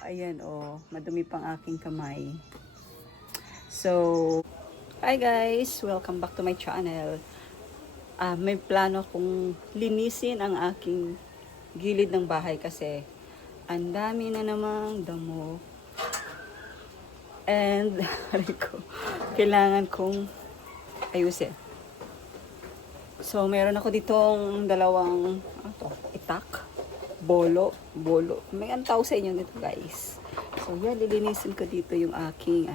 Ayan, oh, madumi pang aking kamay. So, hi guys! Welcome back to my channel. May plano kong linisin ang aking gilid ng bahay kasi ang dami na namang damo. And, kailangan kong ayusin. So, meron ako ditong dalawang, itak, bolo. May antaw sa inyo nito guys. So, yan, lilinisin ko dito yung aking,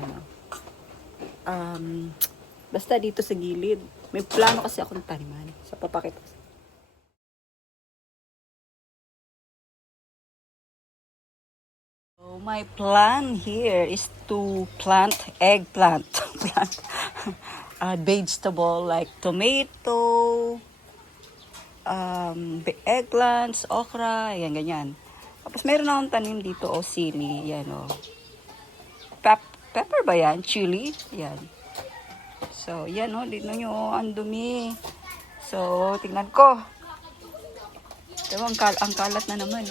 basta dito sa gilid. May plano kasi akong taniman. So, papakita ko. So, my plan here is to plant eggplant. Plant vegetable like tomato, eggplants, okra, yan, ganyan. Tapos meron akong tanim dito, sili, yan, pepper ba yan? Chili, yan. So, yan, dito nyo, ang dumi. So, tingnan ko. Diba, ang kalat na naman,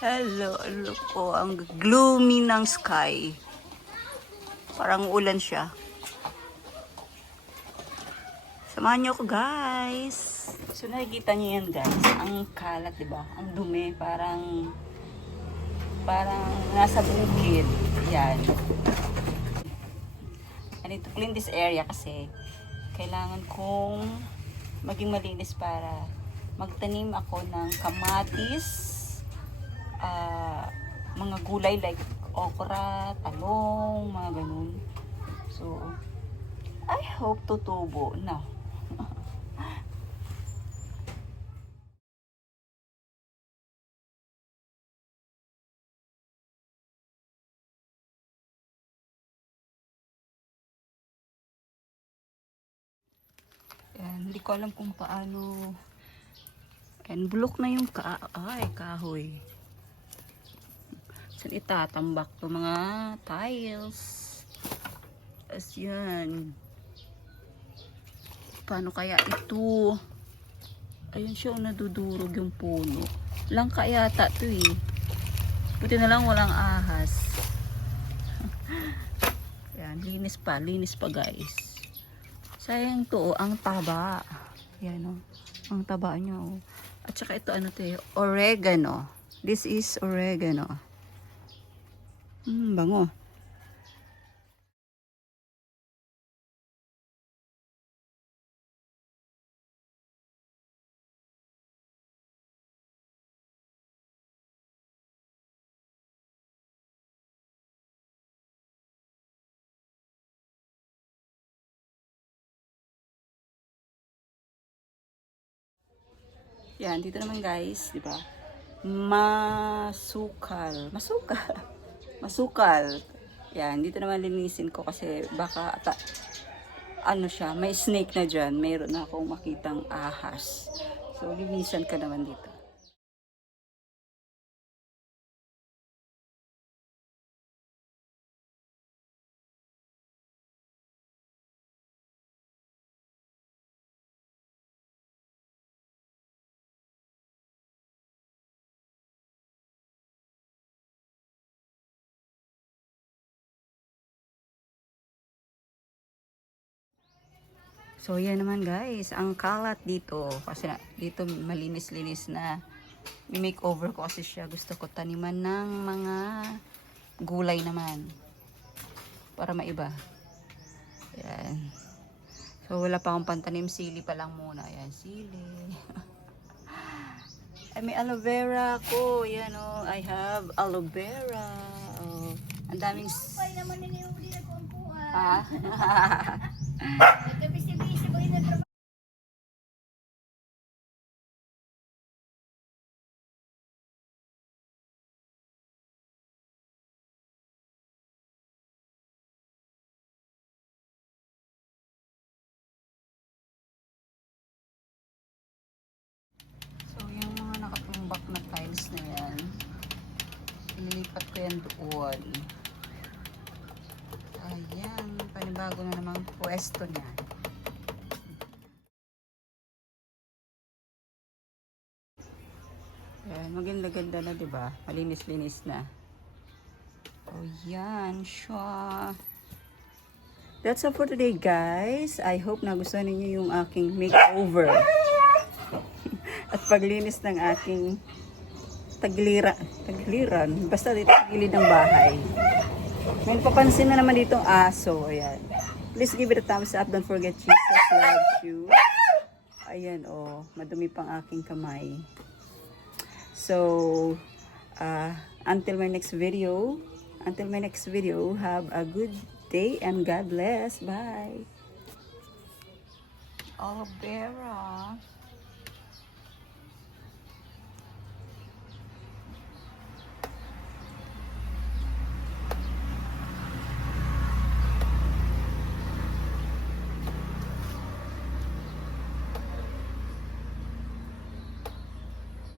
Hello, look po, ang gloomy ng sky. Parang ulan siya. Samahan nyo ko, guys. So, nakikita nyo yan, guys. Ang kalat, diba? Ang dumi, parang nasa bukid. Yan. I need to clean this area kasi kailangan kong maging malinis para magtanim ako ng kamatis, mga gulay like okra, talong, mga ganun. So, I hope tutubo na. Yan, hindi ko alam kung paano. And bulok na yung kahoy. Saan itatambak to mga tiles? As yan. Paano kaya ito? Ayun siya, nadudurog yung puno. Langka yata to eh. Buti na lang walang ahas. Yan, linis pa guys. Sayang to, ang taba. Yan ang taba niya At saka ito oregano. This is oregano. Bango. Yan, dito naman guys, di ba? Masukal. Masukal. Yan, dito naman linisin ko kasi baka siya, may snake na dyan. Mayroon na akong makitang ahas. So, linisan ka naman dito. So, yan naman guys, ang kalat dito. Kasi dito malinis-linis na. May makeover ko kasi siya. Gusto ko taniman ng mga gulay naman. Para maiba. Yan. So, wala pa akong pantanim. Sili pa lang muna. Yan, sili. Ay, may aloe vera ko. Yan I have aloe vera. Ang daming... Ay, naman niniuli na ko ang buhay. Ha? Nagkabisi-bisi ko yung nagtrabaho. So, yung mga nakatumbak na tiles na yan, ililipat ko yan doon. Ayan, panibago na namang pwesto niya. Ayan, maganda-ganda na, diba? Malinis-linis na. Oh, yan siya. That's all for today, guys. I hope nagustuhan ninyo yung aking makeover. At paglinis ng aking tagliran. Basta dito sa gilid ng bahay. May papansin na naman ditong aso. Ayan. Please give it a thumbs up. Don't forget Jesus loves you. Ayan, oh. Madumi pang aking kamay. So, until my next video, have a good day and God bless. Bye. Aloe vera.